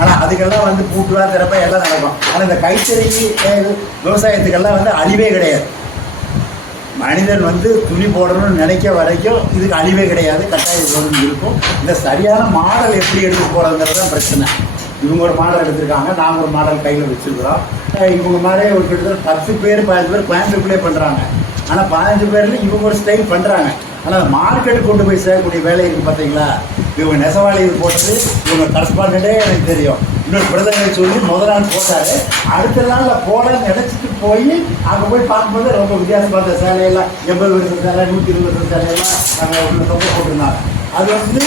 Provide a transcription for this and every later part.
ஆனால் அதுக்கெல்லாம் வந்து பூட்டுவா திறப்பா எல்லாம் நடக்கும். ஆனால் இந்த கைத்தறி விவசாயத்துக்கெல்லாம் வந்து அழிவே கிடையாது. மனிதன் வந்து துணி போடணும்னு நினைக்க வரைக்கும் இதுக்கு அழிவே கிடையாது, கட்டாயம் இருக்கும். இந்த சரியான மாடல் எப்படி எடுத்து போகிறதுங்கிறது தான் பிரச்சனை. இவங்க ஒரு மாடல் எடுத்திருக்காங்க, நாங்கள் ஒரு மாடல் கையில் வச்சுருக்கிறோம். இவங்க மாதிரி ஒரு கிட்டத்தட்ட 10 பேர் 15 பேர் கோயம்புத்தூர்லேயே பண்ணுறாங்க. ஆனால் 15 பேரில் இவங்க ஒரு ஸ்டைல் பண்ணுறாங்க. ஆனால் மார்க்கெட்டுக்கு கொண்டு போய் சேரக்கூடிய வேலை இருக்குது பார்த்தீங்களா. இவங்க நெசவாளி இது போட்டது இவங்க கரஸ்பாண்டே எனக்கு தெரியும். இன்னொரு பிரதமரை சொல்லி முதல் நாள் போட்டார், அடுத்த நாளில் போடன்னு நினச்சிட்டு போய் அங்கே போய் பார்க்கும்போது ரொம்ப வித்தியாசம் பார்த்த சேலையெல்லாம் 80 வருஷம் சேலை 120 வருஷம் சேலையெல்லாம் நாங்கள் ஒன்று தொகை போட்டிருந்தாங்க. அது வந்து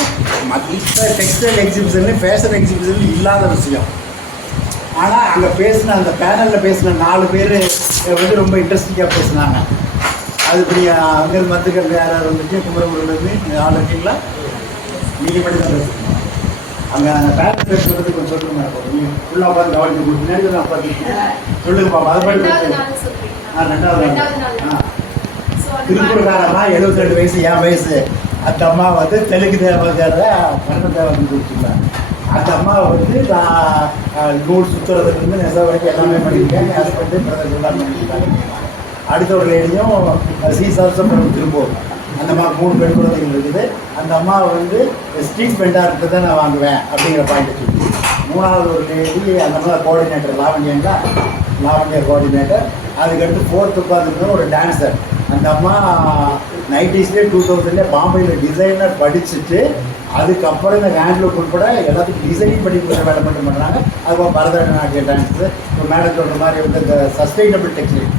மற்ற டெக்ஸ்டைல் எக்ஸிபிஷன்லேயும் ஃபேஷன் எக்ஸிபிஷன்லையும் இல்லாத விஷயம். ஆனால் அங்கே பேசின அந்த பேனலில் பேசின 4 பேர் வந்து ரொம்ப இன்ட்ரெஸ்டிங்காக பேசினாங்க. அது இப்படி அங்கேருந்து மத்துக்கள் யாராவது வந்துட்டு குமரகுருலேருந்து ஆள் இருக்கீங்களா? நீங்கள் மட்டும் தான் பேசுகிறீங்க. அங்கே அந்த பேரண்ட் பேசுகிறது கொஞ்சம் சொல்லுங்க. நீங்கள் ஃபுல்லாக உட்காந்து கவனிச்சு கொடுத்து நேரத்தில் நான் பார்த்துருக்கேன். சொல்லுங்க பாப்பா, அதை பற்றி 2வது நாள் திருப்பூர்காரம்மா 72 வயசு, என் வயசு. அந்த அம்மா வந்து தெலுங்கு தேவதையோட கண்ண தேவை கொடுத்துருக்காங்க. அந்த அம்மா வந்து நான் நூல் சுற்றுறதுலேருந்து நெசவு வரைக்கும் எல்லாமே பண்ணியிருக்கேன். என் ஹஸ்பண்டு பிரதர் எல்லாம் பண்ணியிருக்காங்க. அடுத்த ஒரு லேடியும் சீசாசம் திரும்பவும் அந்த அம்மா 3 பெண் குழந்தைகள் இருக்குது. அந்த அம்மா வந்து ஸ்ட்ரீட் பெண்டார்கிட்ட தான் நான் வாங்குவேன் அப்படிங்கிற பாயிண்ட் சொல்லி. 3வது ஒரு லேடி அந்த அம்மா கோஆர்டினேட்டர் லாவண்யா கோஆர்டினேட்டர். அதுக்கடுத்து 4th உட்காந்துருந்தோம் ஒரு டான்ஸர். அந்த அம்மா 90ஸ்லேயே 2000லேயே பாம்பேயில் டிசைனர் படிச்சுட்டு அதுக்கப்புறம் இந்த ஹேண்ட்லூக் உட்பட எல்லாத்துக்கும் டிசைனிங் பண்ணி வேலை மட்டும் பண்ணுறாங்க. அதுபோல் பரதநாட்டிய டான்ஸு இப்போ மேடம் சொல்கிற மாதிரி வந்து இந்த சஸ்டைனபிள் டெக்ஸ்டைல்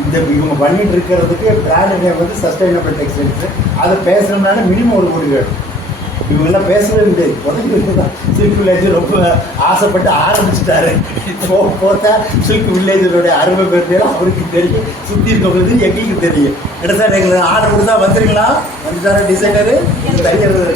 இந்த இவங்க பண்ணிட்டு இருக்கிறதுக்கு பிராண்ட் நேம் வந்து சஸ்டைனபிள் டெக்ஸ்டைல்ஸு. அதை பேசுகிறோம்னால மினிமம் 1 கோடி வேணும். இவங்கெல்லாம் பேசுகிறது முடியாது. உதவி தான் சில்க் வில்லேஜ் ரொம்ப ஆசைப்பட்டு ஆரம்பிச்சுட்டாரு. போத்தா சில்க் வில்லேஜோடைய அருமை பேர்லாம் அவருக்கு தெரியும், சுற்றி இருக்கவங்களுக்கு எங்களுக்கு தெரியும். சார் எங்களுக்கு ஆர்டர் கொடுத்தா வந்துருங்களா? வந்துட்டார டிசைனரு தைக்கிறது